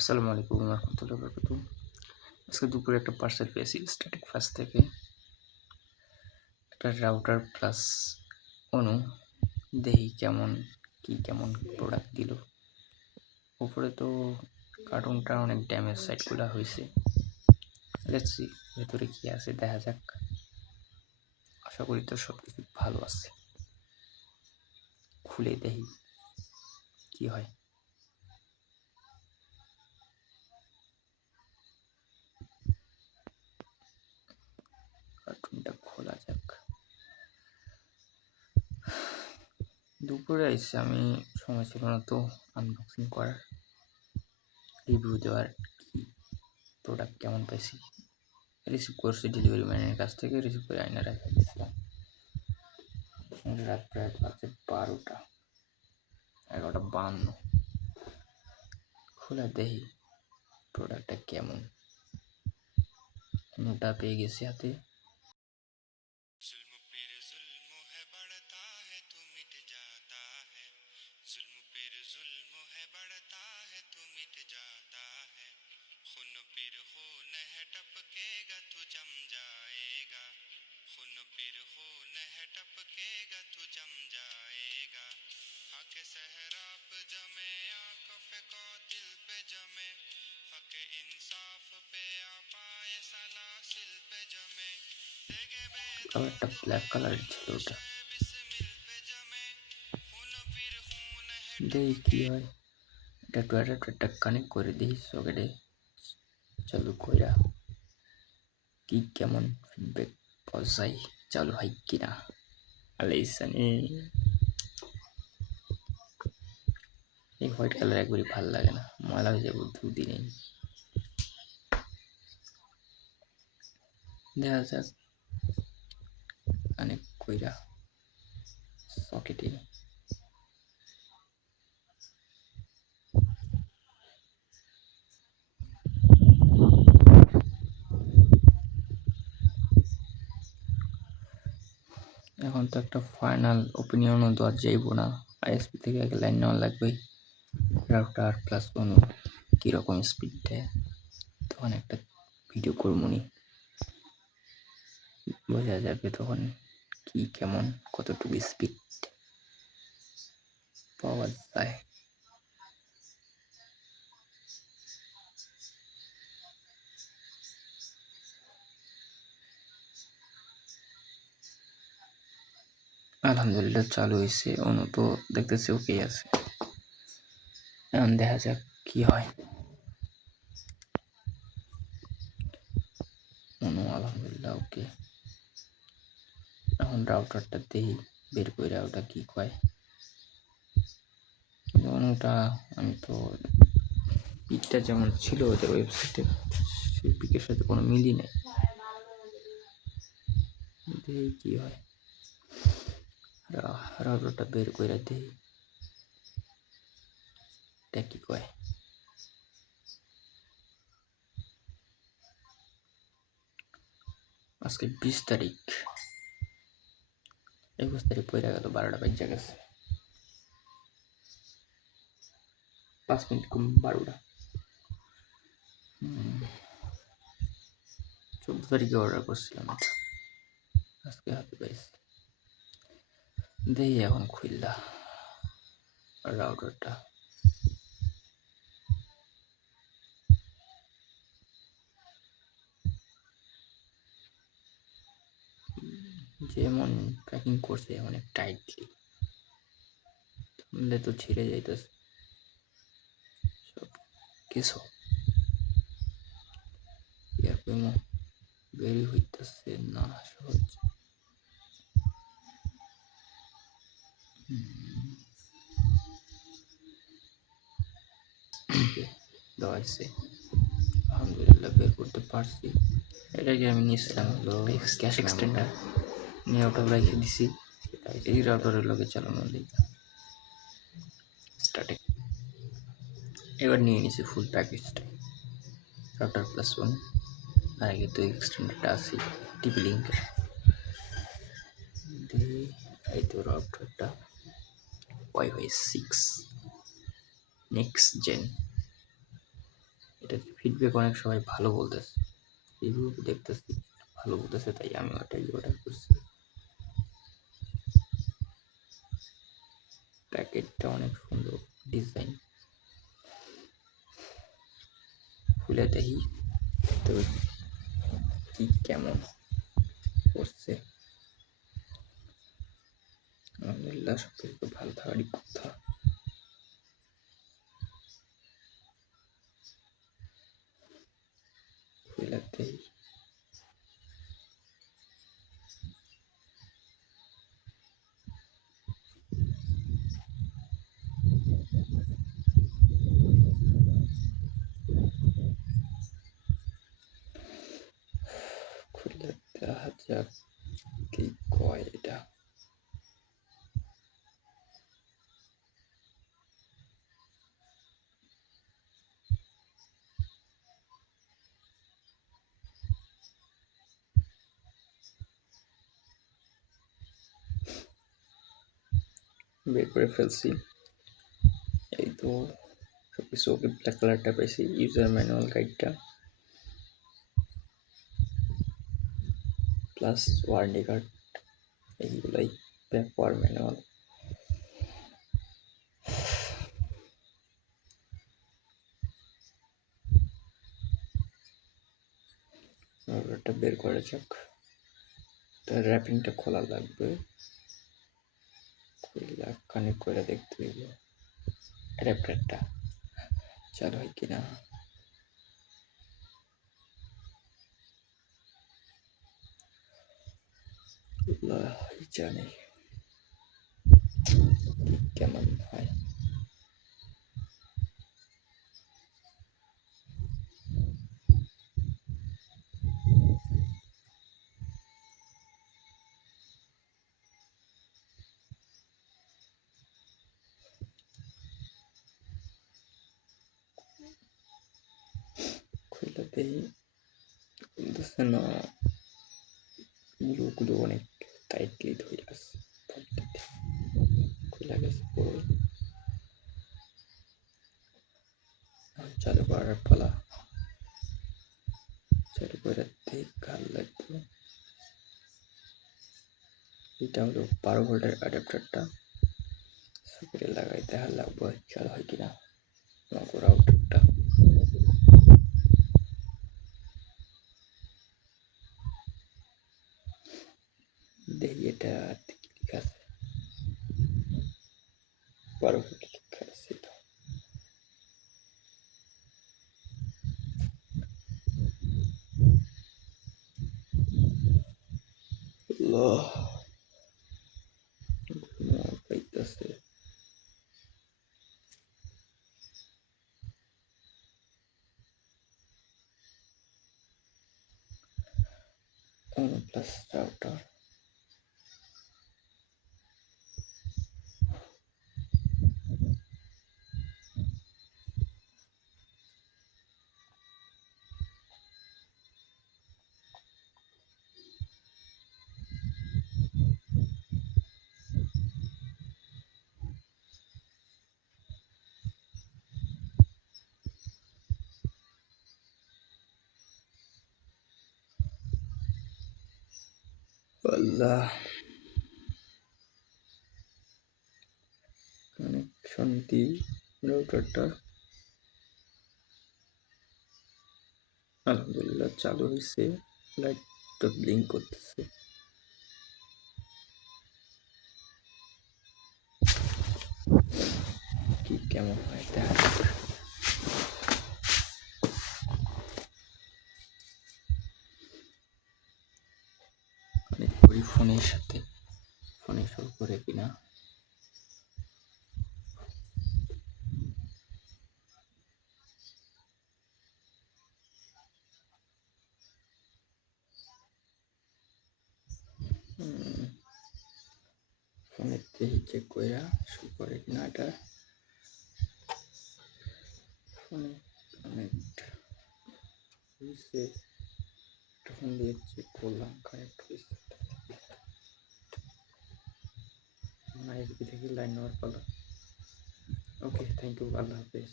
আসসালামু আলাইকুম রহমতুল্লাহ বরকাতুহ। আজকে দুপুরে একটা পার্সেল পেয়েছি স্ট্যাটিক ফার্স্ট থেকে, একটা রাউটার প্লাস অনু। দেখি কেমন প্রোডাক্ট দিল। উপরে তো কার্টুনটা অনেক ড্যামেজ সাইডগুলো হয়েছে। লেটস সি ভেতরে কি আছে, দেখা যাক। আশা করি তো সব কিছু ভালো আছে। খুলে দেখি কি হয়। কার্টুনটা খোলা যাক। দুপুরে এসে আমি সময় ছিল না তো আনবক্সিং করার, রিভিউ দেওয়ার, কি প্রোডাক্ট কেমন পাইছি। রিসিভ করছি ডেলিভারি ম্যানের কাছ থেকে, রিসিভ করে আইনা রেখে দিয়েছিলাম। রাত প্রায় বাজে 11:52। খোলা দেখি প্রোডাক্টটা কেমন। নোটা পেয়ে গেছি হাতে। কালারটা ব্ল্যাক কালারের ছিল ওটা। দেখি কি হয়। এটা টু অ্যাডাপ্টারটা কানেক্ট করে দিই সকেটে, চালু কইরা কি কেমন ফিডব্যাক পাওয়া যায়, চালু হয় কিনা। আলাইসানি এই হোয়াইট কালার একবারই ভালো লাগে না, ময়লা হয়ে যাবো দুদিনেই। দেখা যাক কানেক্ট কইরা সকেটে। এখন তো একটা ফাইনাল ওপিনিয়নও দেওয়া যাইব না, আইএসপি থেকে আগে লাইন নেওয়া লাগবে। রাউটার প্লাস অনু কীরকম স্পিড দেয়, তখন একটা ভিডিও করবনি, বোঝা যাবে তখন কি কেমন কতটুকু স্পিড পাওয়া যায়। আলহামদুলিল্লাহ চালু হয়েছে, অনু তো দেখতেছি ওকে আছে। এখন দেখা যাক কি হয়। অনু আলহামদুলিল্লাহ ওকে। এখন রাউটারটা দেখি বের করে ওটা কি কয়। অনুটা আমি তো পিকটা যেমন ছিল ওদের ওয়েবসাইটে, সেই পিকের সাথে কোনো মিলই নেই। দেখি কি হয়। রাউটারটা বের করে দেখি এটা কি কয়। আজকে 20 তারিখ, 21 তারিখ পড়ে গেল, 12টা বাজে গেছে, 5 মিনিট কম 12টা। 14 তারিখে অর্ডার করছিলাম এটা, আজকে হাতে পাইছি। দেখি এখন খুললা রাউটারটা। যেমন প্যাকিং করছে অনেক টাইটলি, তাহলে তো ছিঁড়ে যাইতেছে সব কিছু। এরকম বেরি হইতেছে না সহজ। দেওয়া আছে, আলহামদুলিল্লাহ বের করতে পারছি। এটাকে আমি নিয়েছিলাম হলো ক্যাশ এক্সটেন্ডার, নিয়ে ওটা রেখে দিছি। এই রাউটারের লগে চালানোর দিকে স্টার্টে এবার নিয়ে নিছি ফুল প্যাকেজটা, রাউটার প্লাস ওয়ান। আর আগে তো এক্সটেন্ডারটা আছে টিপি লিঙ্কের। এই তো রাউটারটা ওয়াইফাই 6 নেক্সট জেন। এটা ফিডব্যাক অনেক সবাই ভালো বলতেছে, রিভিউ দেখতেছি ভালো বলতেছে, তাই আমি ওটাই অর্ডার করছি। প্যাকেটটা অনেক সুন্দর ডিজাইন, খুলে দেখি তো কি কেমন করছে। আলহামদুলিল্লাহ, সবকিছু তো ভালো থাকারই কথা। খুলে দেখি খুলে দেখা যাক কি কয় এটা। বের করে ফেলছি, এই তো সবকিছু ওকে। ব্ল্যাক কালারটা পাইছি, ইউজার ম্যানুয়াল গাইডটা প্লাস ওয়ারেন্টি কার্ড, এইগুলাই পেপার ম্যানুয়াল। ওটা বের করা যাক, তার র্যাপিংটা খোলা লাগবে, কানেক্ট করে দেখতে হবে অ্যাডাপ্টারটা চালু হয় কিনা। জানি কেমন হয়। খুলে দেই, খুলতেছে না, গুলো অনেক টাইটলি ধরে আছে। খুলে গেছে পুরো, চালু করার পালা। চালু করে দেখার লাগবে। এটা হলো 12 ভোল্টের অ্যাডাপ্টারটা, সকেটে লাগাই দেখার লাগবে চালু হয় কিনা রাউটারটা। দেখি এটা ঠিক আছে, 12 ভোল্ট লেখা আছে তো। পাইতেছে প্লাস রাউটার। আল্লাহ, কানেকশন দিই রাউটারটা। আলহামদুলিল্লাহ চালু হয়েছে, লাইটটা ব্লিঙ্ক করতেছে। কি কেমন হয় দেখ। কানেক্ট করি ফোনের সাথে, ফোনে শো করে কিনা। ফোনের থেকে চেক করে শো করে কিনা এটা। ফোনে কানেক্ট হয়েছে, ফোন দিয়ে চেক করলাম কানেক্ট হয়েছে। আইএসপি থেকে লাইন নেওয়ার পালা। ওকে, থ্যাংক ইউ, আল্লাহ হাফেজ।